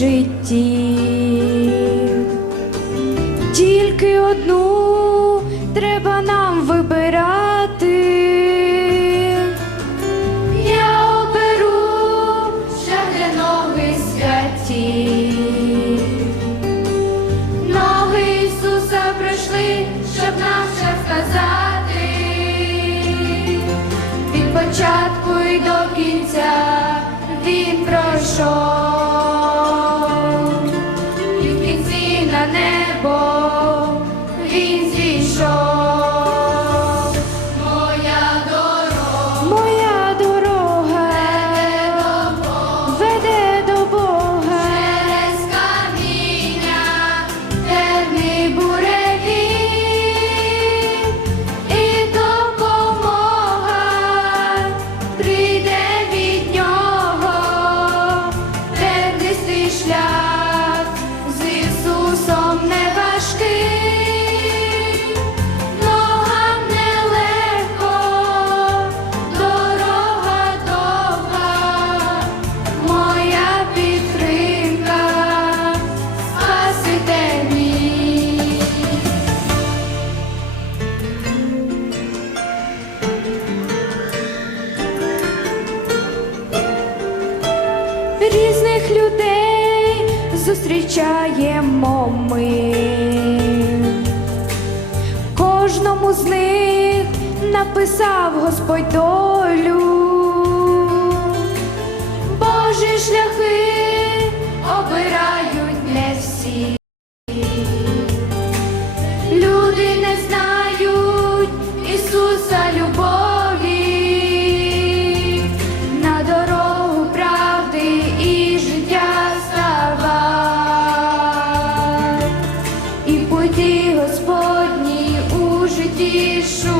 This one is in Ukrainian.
хотів. Тільки одну треба нам вибирати. Я оберу шляхи ноги святі. Ноги Ісуса пройшли, щоб нам ще сказати. Від початку і до кінця він пройшов. Різних людей зустрічаємо ми. Кожному з них написав Господь долю. Божі шляхи у